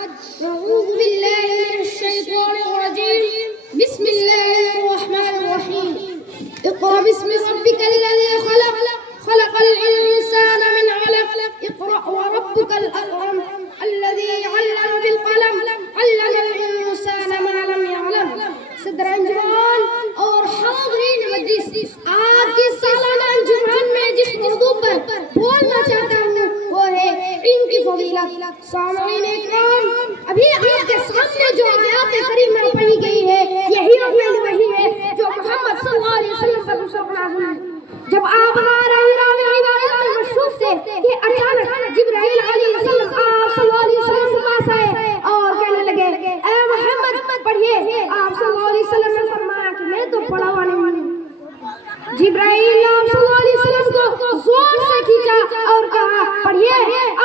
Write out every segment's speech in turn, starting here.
أعوذ بالله من الشيطان الرجيم. بسم الله الرحمن الرحيم. اقرأ باسم ربك الذي خلق، خلق الإنسان من علق. اقرأ وربك الأكرم الذي علم بالقلم، علم الإنسان ما لم يعلم. صدر انجمان اور حاضرین مجلس، آج کی سالانہ انجمن میں جس موضوع پر بولنا چاہتا ہوں وہ ہے علم کی فضیلت. سامعین اکرام، ابھی آپ کے سامنے جو آیات کریمہ پڑھی گئی ہے یہی وہی ہے جو محمد صلی اللہ علیہ وسلم پر نازل ہوئی. جب آپ مصروف تھے کہ اچانک جبرائیل علیہ السلام آپ صلی اللہ علیہ وسلم کے پاس آئے اور کہنے لگے اے محمد پڑھیے. آپ صلی اللہ علیہ وسلم نے فرمایا کہ میں تو پڑھا ہوا نہیں ہوں. جبرائیل آپ صلی اللہ علیہ وسلم کو زور سے کھینچا اور کہا پڑھیے.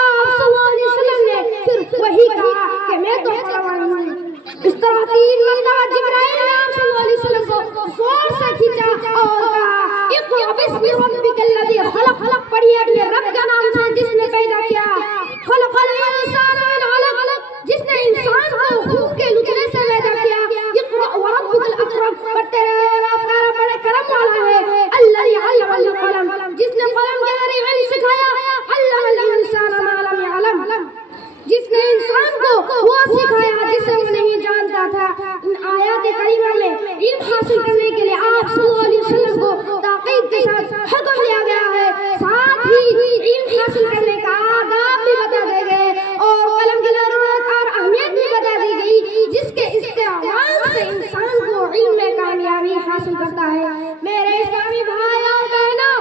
آپ صلی اللہ علیہ وسلم نے پھر وہی کہا کہ میں تو پڑھا ہوا نہیں ہوں. اس طرح 3 مرتبہ جبرائیل نے آپ صلی اللہ علیہ وسلم کو زور سے کھینچا اور کہا اقرأ باسم ربک الذی خلق. پڑھیے اپنے رب کا نام سے جس نے پیدا کیا. خلق الانسان من علق، جس نے انسان کو خون کے لتڑے سے پیدا کیا. اقرأ وربک الاکرم، پڑھتے رہے رب کا رب بڑے کرم والا ہے. الذی علم بالقلم، جس نے قلم کے ذریعے علم سکھایا. علم الانسان ما لم يعلم، جس نے انسان کو وہ سکھایا جسے وہ نہیں جانتا تھا. ان آیات کریمہ میں علم حاصل کرنے کے لیے آپ صلی اللہ علیہ وسلم کو تاکید کے ساتھ حکم دیا گیا ہے. ساتھ ہی علم حاصل کرنے کا آداب بھی بتا دیے گئے اور قلم کی ضرورت اور اہمیت بھی بتا دی گئی جس کے استعمال سے انسان کو علم میں کامیابی حاصل کرتا ہے. میرے اسلامی بھائی اور بہنوں،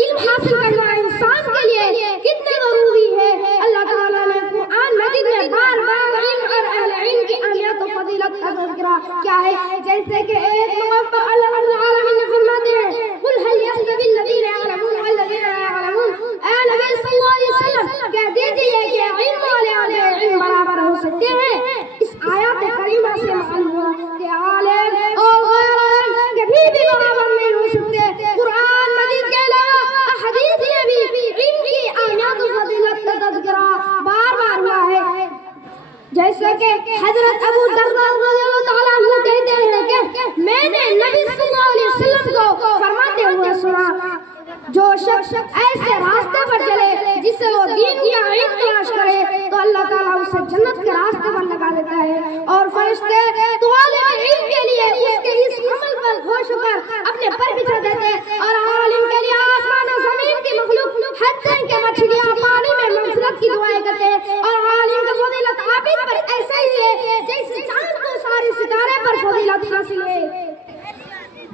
علم حاصل کرنا انسان کے لیے کتنا ضروری ہے. اللہ تعالیٰ نے قرآن مجید میں بار بار علم اور اہل علم کی اہمیت و فضیلت کا تذکرہ کیا ہے. جیسے کہ ایک موقع پر اللہ رب العالمین نے فرماتے ہیں قل هل يستوي الذين يعلمون والذين لا يعلمون. اے نبی صلی اللہ علیہ وسلم کہہ دیجئے کہ علم والے اور علم برابر ہو سکتے ہیں. اس آیات کریمہ سے معلوم ہوا کہ عالم اور غیر عالم کبھی بھی برابر نہیں ہو سکتے. قرآن مجید کے علاوہ احادیث میں بھی علم کی اہمیت و فضیلت کا تذکرہ بار بار ہوا ہے. جیسے کہ حضرت ابو درداء رضی اللہ تعالیٰ عنہ کہتے ہیں کہ میں نے نبی صلی اللہ علیہ وسلم کو فرماتے ہوئے سنا جو شخص ایسے راستے پر چلے جس سے وہ دین کا علم تلاش کرے تو اللہ تعالیٰ اسے جنت کے راستے پر لگا دیتا ہے. اور فرشتے طالب علم کے لیے اس کے اس عمل پر خوش ہو کر اپنے پر بچھا دیتے اور عالم کے لیے آسمان و زمین کی مخلوق حتیٰ کہ مچھلیاں پانی میں مغفرت کی دعائیں کرتے ہیں. اور عالم کا فضیلت عابد پر ایسا ہی ہے جیسے چاند کو سارے ستارے پر فضیلت حاصل ہے.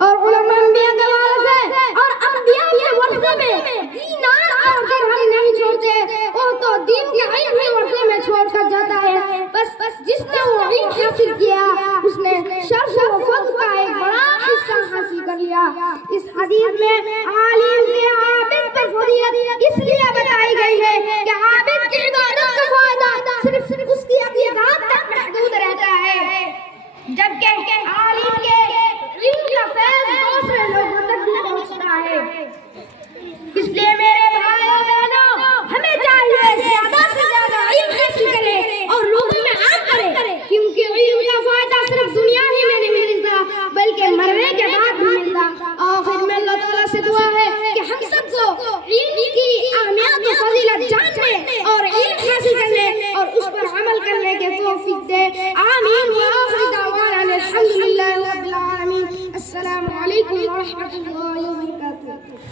اور علماء انبیاء کے وارث ہیں اور انبیاء کے ورثے میں دینار اور درہم نہیں چھوڑتے. وہ تو دین کے علم ہی ورثے میں چھوڑ کر جاتا ہے. بس جس نے وہ علم حاصل کیا اس نے شرف و فضل کا ایک بڑا حصہ حاصل کر لیا. اس حدیث میں عالم کے عابد پر فضیلت اس لیے بتائی گئی ہے کہ عابد کی عبادت کا فائدہ صرف اس کی اپنی ذات تک محدود رہتا ہے، جبکہ عالم کے علم کا فیض دوسرے لوگوں تک بھی پہنچتا ہے. اس لیے میرے بھائی اور بہنوں، ہمیں چاہیے زیادہ سے زیادہ علم حاصل کریں اور لوگوں میں عام کریں، کیونکہ علم کا فائدہ صرف دنیا ہی میں نہیں ملتا بلکہ مرنے کے بعد بھی ملتا. آخر میں اللہ تعالیٰ سے دعا ہے کہ ہم سب کو علم کی اہمیت و فضیلت جاننے اور علم حاصل کرنے اور اس پر عمل کرنے کے توفیق دے. آمین. وآخر دعوانا الحمدللہ رب العالمین. السلام علیکم ورحمۃ اللہ وبرکاتہ.